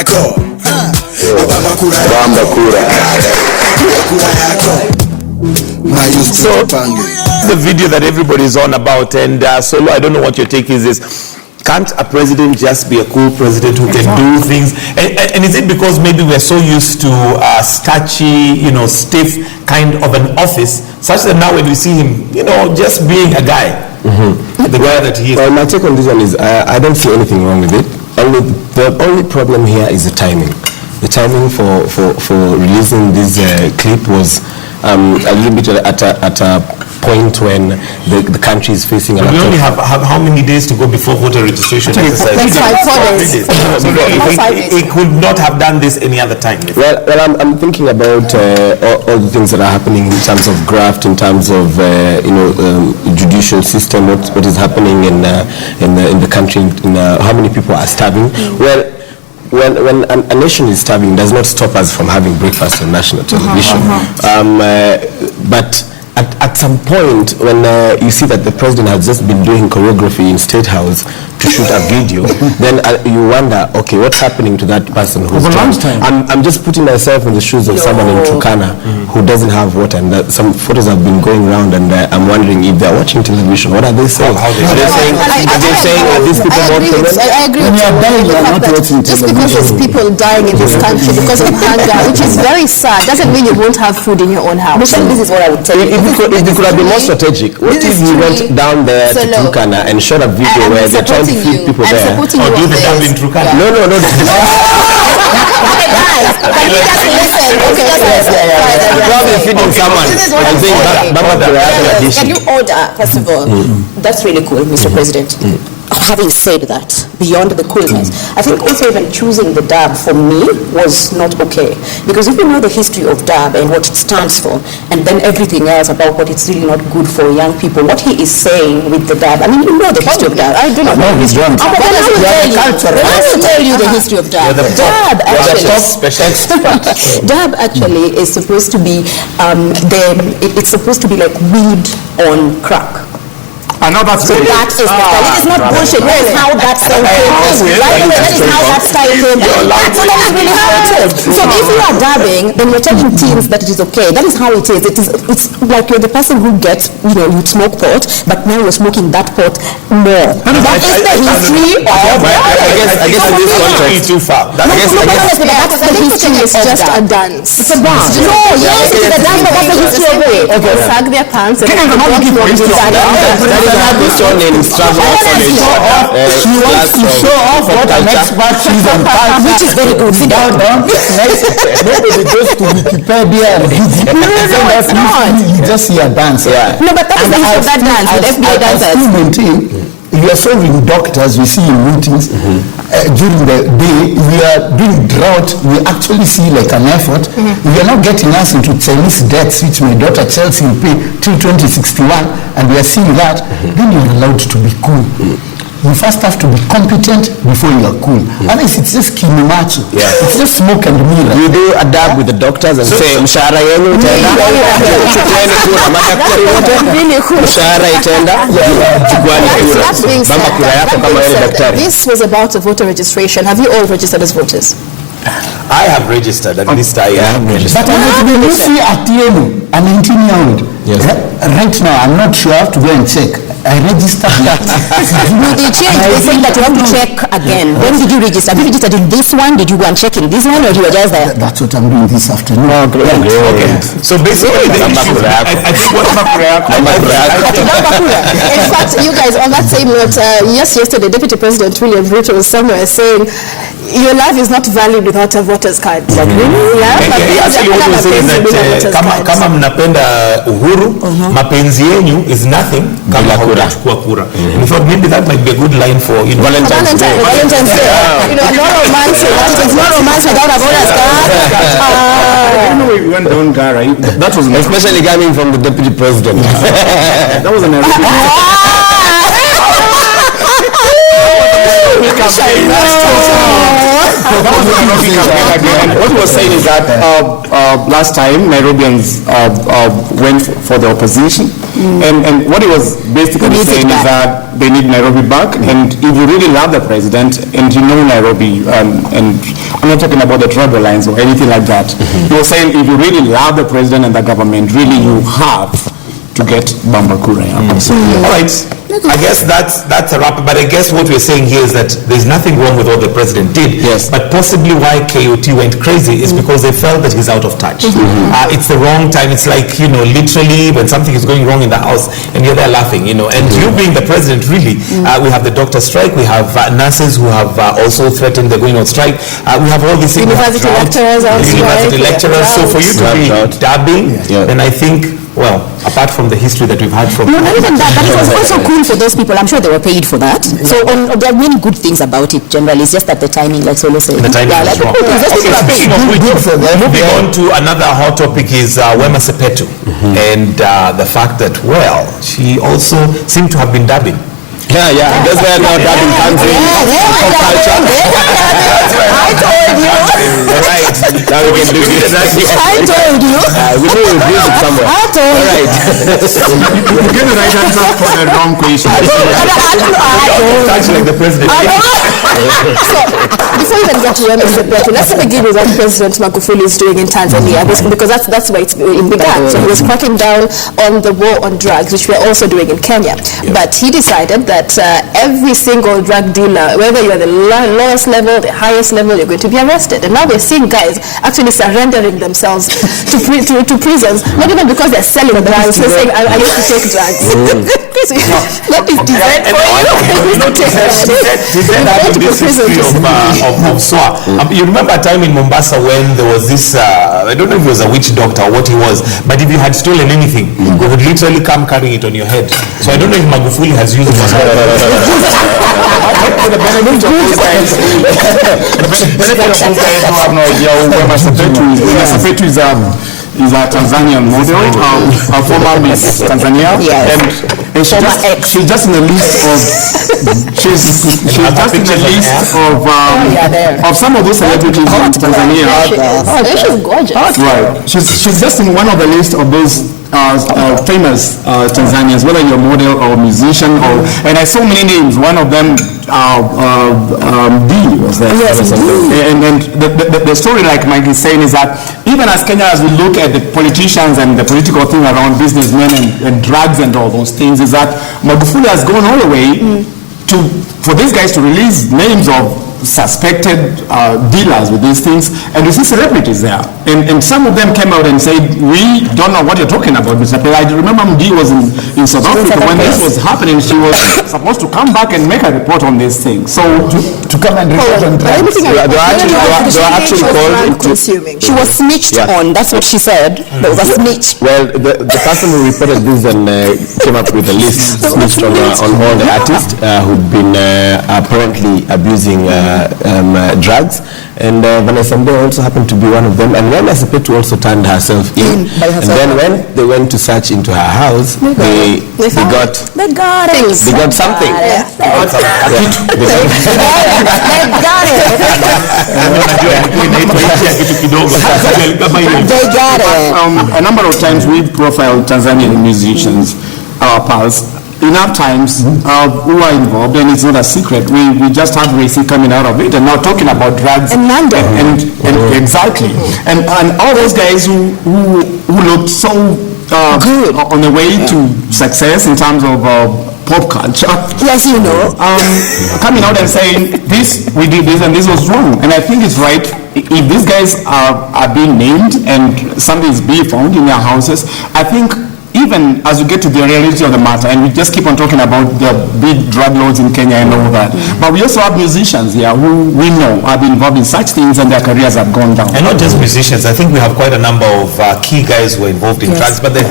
yako. Bamba kura yako. So the video that everybody is on about, and Solo, I don't know what your take is this. Can't a president just be a cool president who can do things? And is it because maybe we're so used to starchy, stiff kind of an office, such that now when we see him, just being a guy, the guy that he is? Well, my take on this one is I don't see anything wrong with it. The only problem here is the timing. The timing for releasing this clip was a little bit at a point when the country is facing a lot. We only have how many days to go before voter registration exercise? That's 4 days. So he could not have done this any other time. Well, I'm thinking about all the things that are happening in terms of graft, in terms of judicial system, what is happening in the country, how many people are starving. Well, when a nation is starving, it does not stop us from having breakfast on national television. But at some point, when you see that the president has just been doing choreography in State House to shoot a video, then you wonder, okay, what's happening to that person who's I'm just putting myself in the shoes of someone in Turkana who doesn't have water, and some photos have been going around, and I'm wondering if they're watching television, what are they saying? Are they saying are these people more famous? I agree with you. Just because there's people dying in this country because of hunger, which is very sad, doesn't mean you won't have food in your own house. Michelle, this is what I would tell you. If they could have been more strategic, what if you went down there to Turkana and shot a video where they're trying to feed people there? Or do the dab in Turkana? No. Probably feeding someone and saying, can you order, first of all? That's really cool, Mr. President. Having said that, beyond the coolness, I think also even choosing the DAB for me was not okay. Because if you know the history of DAB and what it stands for, and then everything else about what it's really not good for young people, what he is saying with the DAB, I mean, you know the history of DAB. I do not know the history of DAB. I will tell you the history of DAB. DAB actually is supposed to be, it's supposed to be like weed on crack. I know that's so that is the style. It is not bullshit. That is how that style came. That is how that style came. That's what is really important. So if you are dabbing, then you're telling teens that it is okay. That is how it is. It's like you're the person who gets, you smoke pot, but now you're smoking that pot more. That is the history of. I guess in this context too far. That's the history. It's just a dance. It's a dance. No, yes, it's a dance, but that's the history of it. Okay, sag their pants and she wants to show off what an expert she's on time, which is very good. Nobody goes to Wikipedia and it's not. You just see a dance. No, but that is the history of that dance with FBI dancers. I still maintain, if you are serving doctors, we see in meetings during the day, we are doing drought, we actually see like an effort. If you are not getting us into Chinese debts, which my daughter Chelsea will pay till 2061, and we are seeing that, then you are allowed to be cool. You first have to be competent before you are cool. Otherwise, it's just kinumacho. It's just smoke and mirror. You do a dab with the doctors and say, mshahara yenu itaenda. Chukueni kura. Madaktari wote. Mshahara itaenda. Chukueni kura. Bamba kura yako kama wewe daktari. This was about a voter registration. Have you all registered as voters? I have registered, at least I have registered. But when you see a TM, a 19-year-old, right now, I'm not sure, I have to go and check. I registered. No, they changed. They said that you have to check again. When did you register? Have you registered in this one? Did you go and check in this one, or you were just there? That's what I'm doing this afternoon. Oh, great. Okay. So basically, I think what in fact, you guys, on that same note, yesterday, Deputy President William Ruto was somewhere saying, your life is not valid without a voter's card. Actually, what we're saying is that kama mnapenda uhuru, mapenzi yenyu is nothing kama hautachukua kura. In fact, maybe that might be a good line for Valentines Day. No romance. It's not romance without a voter's card. I don't know if you went down there, right? That was especially coming from the Deputy President. That was an And what he was saying is that last time Nairobians went for the opposition, and what he was basically saying is that they need Nairobi back, and if you really love the president, and you know Nairobi, and I'm not talking about the tribal lines or anything like that, he was saying if you really love the president and the government, really you have to get Bambakura. All right. I guess that's a wrap. But I guess what we're saying here is that there's nothing wrong with what the president did. Yes. But possibly why KOT went crazy is because they felt that he's out of touch. It's the wrong time. It's like, literally when something is going wrong in the house and you're there laughing, and you being the president, really, we have the doctor strike. We have nurses who have also threatened they're going on strike. We have all these things. University lecturers on strike. University lecturers. So for you to be dabbing, then I think, well, apart from the history that we've had from... No, not even that. But it was also cool for those people. I'm sure they were paid for that. So there are many good things about it generally. It's just that the timing, like Solo said. The timing is wrong. Moving on to another hot topic is Wema Sepetu. And the fact that, well, she also seemed to have been dabbing. Yeah. That's where now dabbing comes in. I told you. Right. Now we can do this. I told you. We know we'll use it somewhere. I told you. Right. You get the right answer for the wrong question. Touch like the president. So, before we even get to Wema Sepetu, let's begin with what President Magufuli is doing in Tanzania, because that's where it began. So he was cracking down on the war on drugs, which we're also doing in Kenya. But he decided that every single drug dealer, whether you're the lowest level, the highest level, you're going to be arrested. And now we're seeing guys actually surrendering themselves to prisons, not even because they're selling drugs, they're saying, I used to take drugs. What is designed for of SWA. You remember a time in Mombasa when there was this, I don't know if it was a witch doctor or what he was, but if you had stolen anything, you would literally come carrying it on your head. So I don't know if Magufuli has used it. For the benefit of those guys, who have no idea who Wema Sepetu is, is a Tanzanian model, a former Miss Tanzania, and she's just in the list of of some of those celebrities in Tanzania. She's gorgeous. Right, she's just in one of the list of those famous Tanzanians, whether you're a model or a musician, and I saw many names. One of them, D was there. Yes, and the story, like Mike is saying, is that even as Kenya, as we look at the politicians and the political thing around businessmen and drugs and all those things, is that Magufuli has gone all the way for these guys to release names of suspected dealers with these things, and you see celebrities there, and some of them came out and said, we don't know what you're talking about, Mr. President. I remember Mdi was in South Africa when this was happening. She was supposed to come back and make a report on this thing. So to come and report on drugs. They were actually called consuming. She was snitched on. That's what she said. There was a snitch. Well, the person who reported this and came up with a list snitched on all the artists who'd been apparently abusing drugs, and Vanessa Mdee also happened to be one of them. And Wema Sepetu also turned herself in. And then when they went to search into her house, they got something. They got it. A number of times we've profiled Tanzanian musicians, our pals. Enough times who are involved, and it's not a secret. We just had Racy coming out of it, and now talking about drugs. And Nando. And exactly. And all those guys who looked so good on the way to success in terms of pop culture. Yes, you know. Coming out and saying, we did this and this was wrong. And I think it's right. If these guys are being named and something is being found in their houses, I think even as we get to the reality of the matter, and we just keep on talking about the big drug lords in Kenya and all that, but we also have musicians here who we know have been involved in such things and their careers have gone down. And not just musicians, I think we have quite a number of key guys who are involved in drugs, but the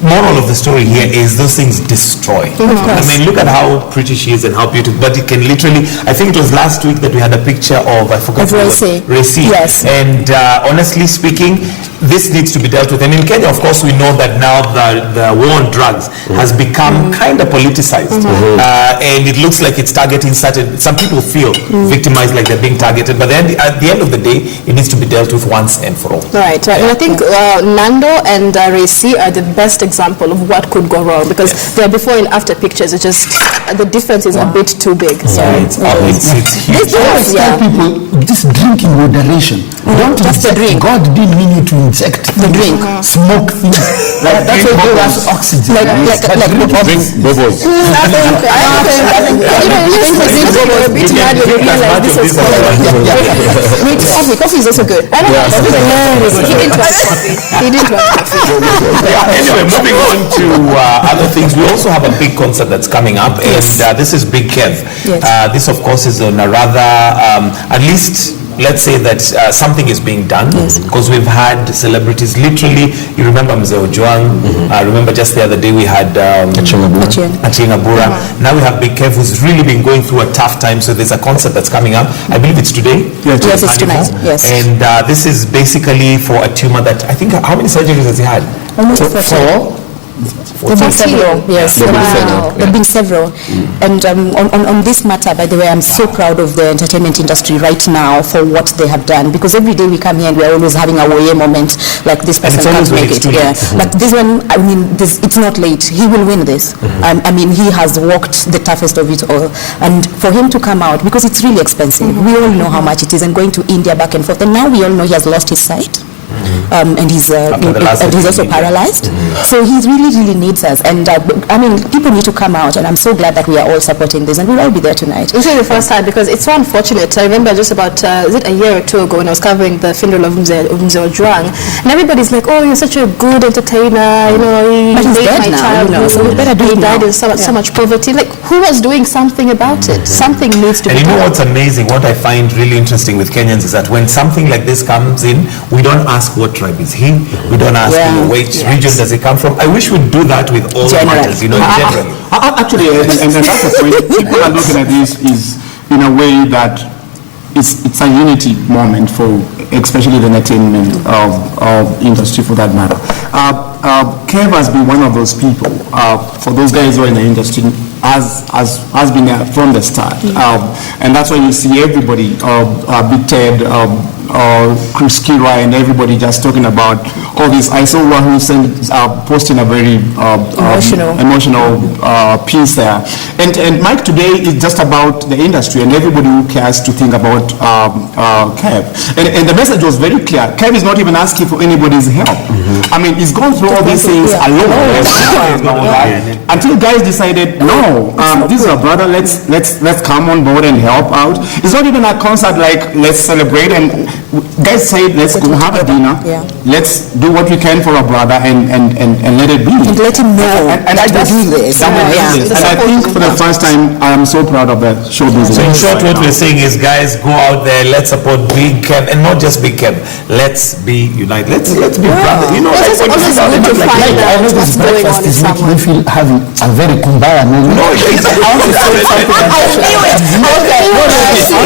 moral of the story here is those things destroy. I mean, look at how pretty she is and how beautiful, but it can literally, I think it was last week that we had a picture of, I forgot Racy. Yes. And honestly speaking, this needs to be dealt with. And in Kenya, of course, we know that now the war on drugs has become kind of politicized, and it looks like it's targeting some people feel victimized, like they're being targeted, but then at the end of the day, it needs to be dealt with once and for all. Right. And I think Nando and Racy are the best example of what could go wrong, because their before and after pictures, it's just, the difference is a bit too big. So It's huge. Tell people, just drink in moderation. Don't Just the inject. drink. God didn't mean you to inject the drink. Smoke things. That's what gave us oxygen. Like Drink bubbles. I think you think we did go a bit mad when we realized this was coffee is also good. I don't know. He didn't want coffee. He didn't want coffee. Anyway, moving on to other things, we also have a big concert that's coming up, and this is Big Kev. Yes. This, of course, is on a rather, at least, let's say that something is being done, because we've had celebrities, literally, you remember Mzee Ojwang, I remember just the other day we had Achieng Abura. Now we have Big Kev, who's really been going through a tough time, so there's a concert that's coming up. I believe it's today. Yes, it's tonight. Yes. And this is basically for a tumor that, I think, how many surgeries has he had? Almost 4. There have been several, yes. There have been several. And on this matter, by the way, I'm so proud of the entertainment industry right now for what they have done, because every day we come here and we're always having a way moment, like this person can't make it. Yeah. But this one, I mean, it's not late. He will win this. I mean, he has walked the toughest of it all. And for him to come out, because it's really expensive, we all know how much it is, and going to India back and forth. And now we all know he has lost his sight. And he's also paralyzed. So he really needs us. And I mean, people need to come out, and I'm so glad that we are all supporting this, and we'll all be there tonight. This is the first time, because it's so unfortunate. I remember just about, is it a year or two ago, when I was covering the funeral of Mzee Ojwang, and everybody's like, oh, you're such a good entertainer, you know, But he's made dead my now, child, you know, so we better do he it died now. in so much poverty. Like, who was doing something about it? Something needs to And be you know done. what's amazing, what I find really interesting with Kenyans is that when something like this comes in, we don't ask what tribe is he, we don't ask which region does he come from. I wish we'd do that with all matters, you know, generally. Actually, and that's the point. People are looking at this is in a way that it's a unity moment for especially the entertainment industry, for that matter. Kev has been one of those people, for those guys who are in the industry, has been there from the start. And that's why you see everybody, Big Ted, Chris Kira, and everybody just talking about all this. I saw one who posting a very emotional piece there. And Mike today is just about the industry and everybody who cares to think about Kev. And the message was very clear. Kev is not even asking for anybody's help. I mean, he's gone through all these things alone. Until guys decided, no, this is our brother, let's come on board and help out. It's not even a concert like, let's celebrate, and guys said, let's go have a dinner, let's do what we can for our brother and let it be. And let him know and that we're doing this. And I think for the first time, I am so proud of the show business. So in short, what we're saying is, guys, go out there, let's support Big Kev, and not just Big Kev, let's be united, let's be brothers. You know, It's like always good to find I know out this what's going on breakfast in is making me someone. feel having a very kumbaya moment. No, it's I want to say something. I want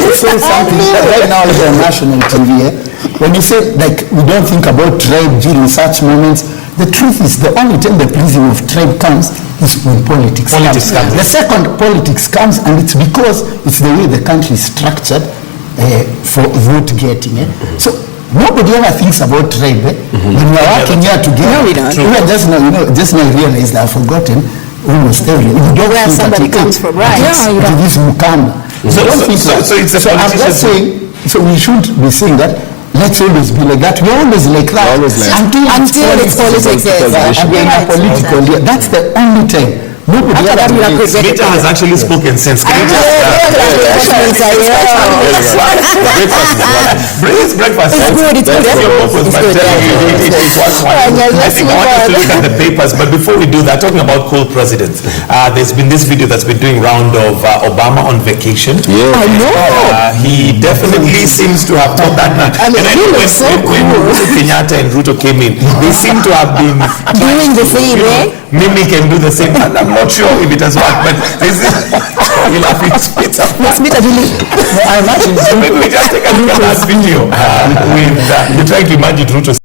to say something right now on the national TV. When you say, like, we don't think about tribe during such moments, the truth is the only time the pleasing of tribe comes is when politics comes. The second politics comes, and it's because it's the way the country is structured for vote getting. So nobody ever thinks about tribe. When we are working here together, No, we don't. We are just now realized that I've forgotten almost everything. We don't Where think somebody that comes from, right? it is Mukamba. So it's a I'm just saying, so we should be saying that let's always be like that. We're always like that. Until it's politics, yes. And we're in a political year. That's the only time. Nobody After that, we are relates. presented. Mita has actually spoken since. Can you just bring his breakfast? It's good, it's good. Your purpose, It's but good, telling you it was one. Alright, guys, I let's think I move want us to on. look at the papers, but before we do that, talking about cool presidents, there's been this video that's been doing round of Obama on vacation. I know. He definitely seems to have thought that. I mean, and I he know looks so when Uhuru Kenyatta and Ruto came in, they seem to have been Doing the same, mimic and do the same. And I'm not sure if it has worked, but this is you'll have to spit up. Let's meet a really. I imagine Maybe we just take a look at that video with you're trying to imagine Ruto